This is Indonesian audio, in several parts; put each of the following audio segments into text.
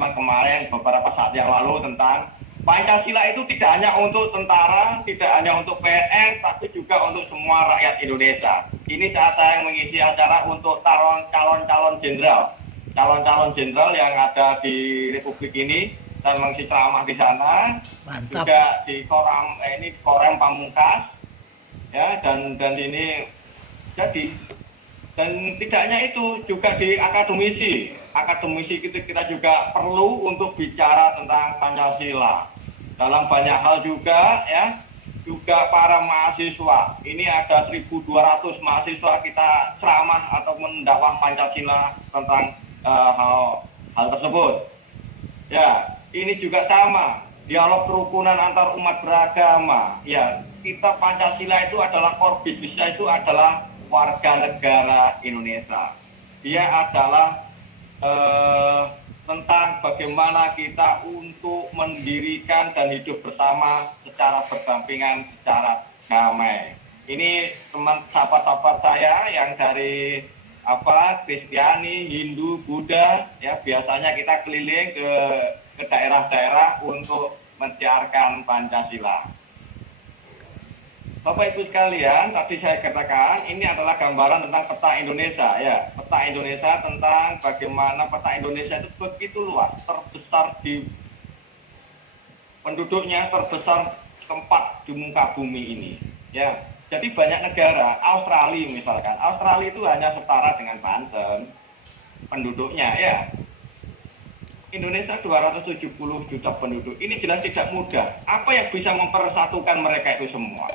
memang kemarin beberapa saat yang lalu tentang Pancasila itu tidak hanya untuk tentara, tidak hanya untuk PNS, tapi juga untuk semua rakyat Indonesia. Ini saat saya mengisi acara untuk calon-calon jenderal, calon-calon jenderal yang ada di Republik ini, dan mengisi ceramah di sana. Mantap. Juga di Korem Pamungkas, ya, dan ini jadi. Dan tidak hanya itu, juga di akademisi kita juga perlu untuk bicara tentang Pancasila. Dalam banyak hal juga, ya, juga para mahasiswa. Ini ada 1.200 mahasiswa kita ceramah atau mendakwah Pancasila tentang hal tersebut. Ya, ini juga sama, dialog kerukunan antar umat beragama. Ya, kita Pancasila itu adalah korbit, bisa itu adalah warga negara Indonesia. Dia adalah tentang bagaimana kita untuk mendirikan dan hidup bersama secara berdampingan, secara damai. Ini teman sahabat-sahabat saya yang dari Kristiani, Hindu, Buddha, ya, biasanya kita keliling ke daerah-daerah untuk mensiarkan Pancasila. Bapak Ibu sekalian, tadi saya katakan ini adalah gambaran tentang peta Indonesia, ya. Peta Indonesia tentang bagaimana peta Indonesia itu begitu luas, terbesar di penduduknya, terbesar tempat di muka bumi ini, ya. Jadi banyak negara, Australia misalkan, Australia itu hanya setara dengan Banten penduduknya, ya. Indonesia 270 juta penduduk, ini jelas tidak mudah. Apa yang bisa mempersatukan mereka itu semua?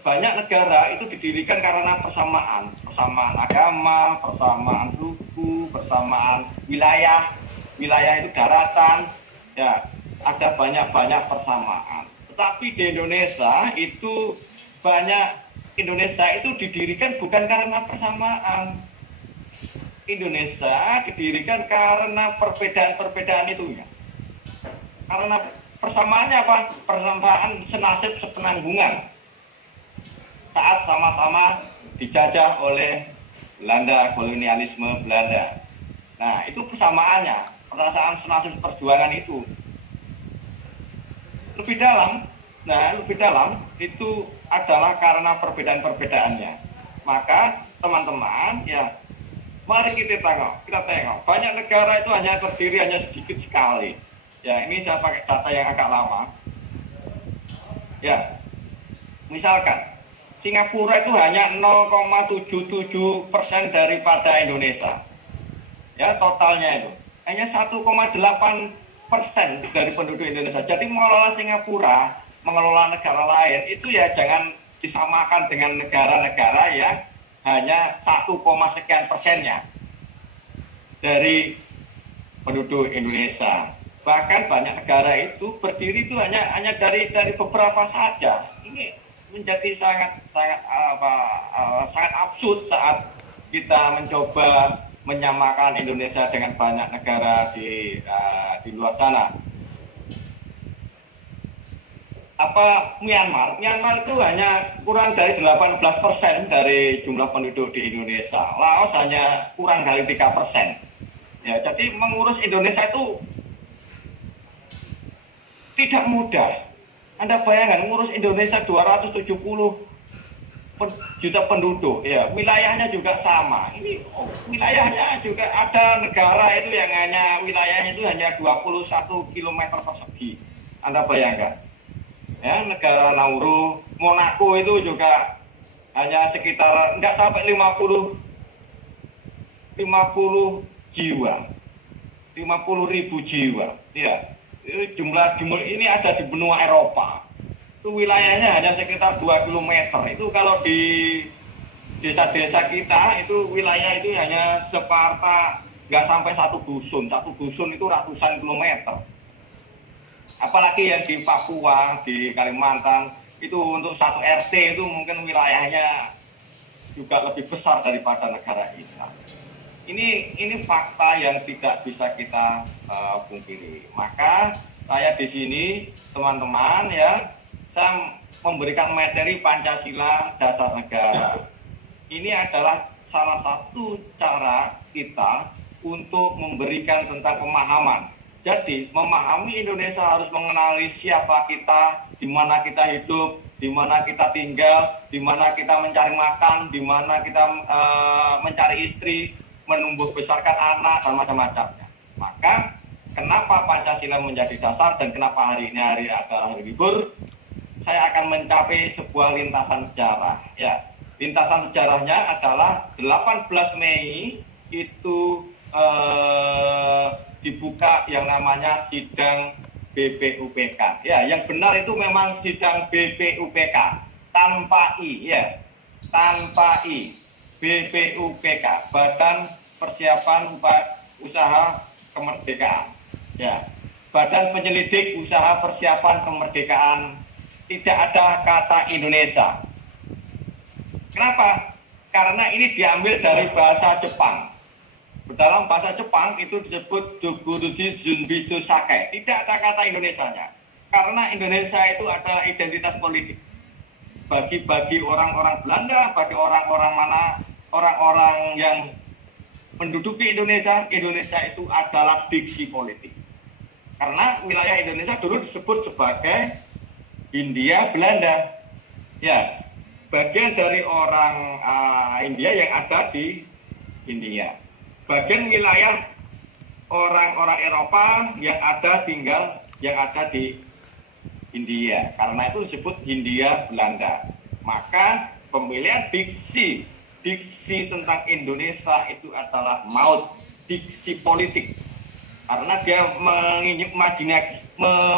Banyak negara itu didirikan karena persamaan agama, persamaan suku, persamaan wilayah itu daratan, ya, ada banyak persamaan. Tetapi di Indonesia itu Indonesia itu didirikan bukan karena persamaan. Indonesia didirikan karena perbedaan itu, ya. Karena persamaannya apa? Persamaan senasib sepenanggungan. Saat sama-sama dijajah oleh Belanda, kolonialisme Belanda. Nah, itu persamaannya, perasaan senasib perjuangan itu. Lebih dalam itu adalah karena perbedaan-perbedaannya. Maka teman-teman, ya, mari kita tengok. Banyak negara itu hanya terdiri hanya sedikit sekali. Ya, ini saya pakai data yang agak lama. Ya, misalkan Singapura itu hanya 0,77% daripada Indonesia. Ya, totalnya itu hanya 1,8% dari penduduk Indonesia. Jadi mengelola Singapura, mengelola negara lain itu ya jangan disamakan dengan negara-negara yang hanya 1, sekian persennya dari penduduk Indonesia. Bahkan banyak negara itu berdiri itu hanya dari beberapa saja. Ini menjadi sangat absurd saat kita mencoba menyamakan Indonesia dengan banyak negara di luar sana. Myanmar itu hanya kurang dari 18% dari jumlah penduduk di Indonesia. Laos hanya kurang dari 3%. Ya, jadi mengurus Indonesia itu tidak mudah. Anda bayangkan ngurus Indonesia 270 juta penduduk, ya, wilayahnya juga sama. Ini wilayahnya juga ada negara itu yang wilayahnya itu hanya 21 km persegi. Anda bayangkan. Ya, negara Nauru, Monaco itu juga hanya sekitar enggak sampai 50 jiwa. 50.000 jiwa. Ya. Jumlah ini ada di benua Eropa. Itu wilayahnya hanya sekitar 2 km. Itu kalau di desa-desa kita itu wilayah itu hanya Sparta, nggak sampai satu dusun. Satu dusun itu ratusan kilometer. Apalagi yang di Papua, di Kalimantan, itu untuk satu RT itu mungkin wilayahnya juga lebih besar daripada negara kita. Ini fakta yang tidak bisa kita pungkiri. Maka saya di sini, teman-teman, ya, saya memberikan materi Pancasila Dasar Negara. Ini adalah salah satu cara kita untuk memberikan tentang pemahaman. Jadi memahami Indonesia harus mengenali siapa kita, di mana kita hidup, di mana kita tinggal, di mana kita mencari makan, di mana kita mencari istri, menumbuh besarkan anak dan macam-macamnya. Maka kenapa Pancasila menjadi dasar dan kenapa hari ini adalah hari libur? Saya akan mencapai sebuah lintasan sejarah. Ya, lintasan sejarahnya adalah 18 Mei itu dibuka yang namanya sidang BPUPK. Ya, yang benar itu memang sidang BPUPK tanpa I, ya, tanpa I. BPUPK, Badan Persiapan Usaha Kemerdekaan. Ya, Badan Penyelidik Usaha Persiapan Kemerdekaan. Tidak ada kata Indonesia. Kenapa? Karena ini diambil dari bahasa Jepang. Dalam bahasa Jepang itu disebut Doguruji Junbitsu Sake. Tidak ada kata Indonesianya. Karena Indonesia itu adalah identitas politik. Bagi orang-orang Belanda, bagi orang-orang yang menduduki Indonesia, Indonesia itu adalah diksi politik. Karena wilayah Indonesia dulu disebut sebagai Hindia Belanda. Ya, bagian dari orang India yang ada di India. Bagian wilayah orang-orang Eropa yang ada di India. Karena itu disebut Hindia Belanda. Maka pemilihan diksi tentang Indonesia itu adalah maut, diksi politik. Karena dia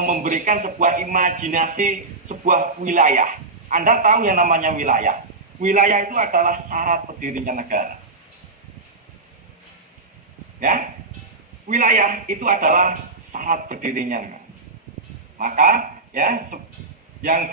memberikan sebuah imajinasi sebuah wilayah. Anda tahu yang namanya wilayah. Wilayah itu adalah syarat berdirinya negara. Ya, wilayah itu adalah syarat berdirinya. Maka ya, yang